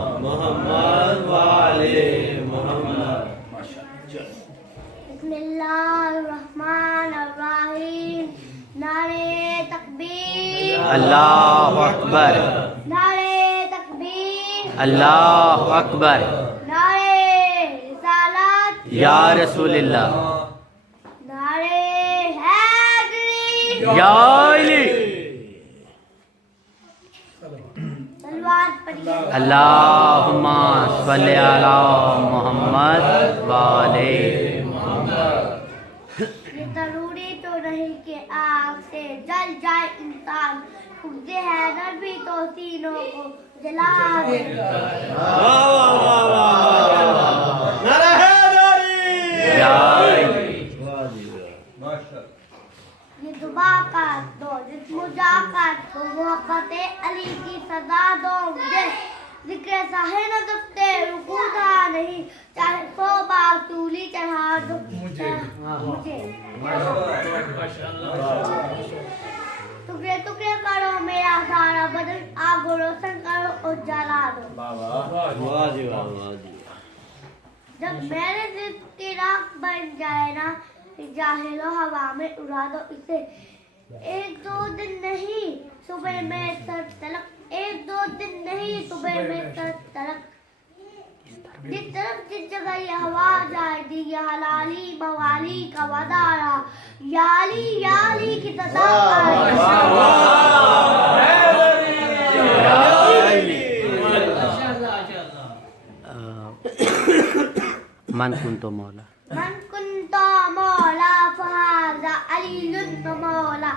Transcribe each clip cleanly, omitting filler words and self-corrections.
محمد والے محمد. बिस्मिल्लाहिर्रहमानिर्रहीम. नारे तकबीर, اللہ اکبر، नारे तकबीर, اللہ اکبر، नारे रिसालत, یا رسول اللہ، नारे हैदरी. یا علی. सलवात पढ़िए. اللہم صلی علی محمد والے. ये जरूरी तो नहीं कि आग से जल जाए इंसान, खुदे हैदर भी तो सीनों को जला दे. नारा हैदरी. یا علی. ये दुआ का दो जिस मुजाकत को मोहब्बते अली की सजा दो मुझे. जिक्र साहे न दफ्ते रुकूदा नहीं, चाहे 100 बार तूली चढ़ा दो मुझे. टुकड़े टुकड़े करो मेरा सारा बदन, आग रोशन करो और जला दो. वाह जी वाह, वाह जी. जब मेरे दिल की राख बन जाए ना, जाहिलो हवा में उड़ा दो इसे. 1-2 दिन नहीं सुबह में सर तलक, 1-2 दिन नहीं सुबह में सर तलक. जिस तरफ जिस जगह ये हवा जाएगी, ये हलाली मवाली का वादा रहा. याली की सदा من کنتو مولا. من کنتا مولا فہذا علی مولا.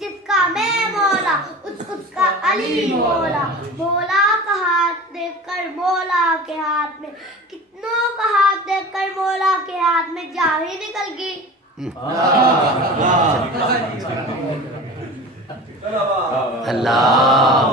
جس کا میں مولا اس کا علی مولا. مولا کا ہاتھ دیکھ کر مولا کے ہاتھ میں, کتنوں کا ہاتھ دیکھ کر مولا کے ہاتھ میں جان ہی نکل گئی. اللہ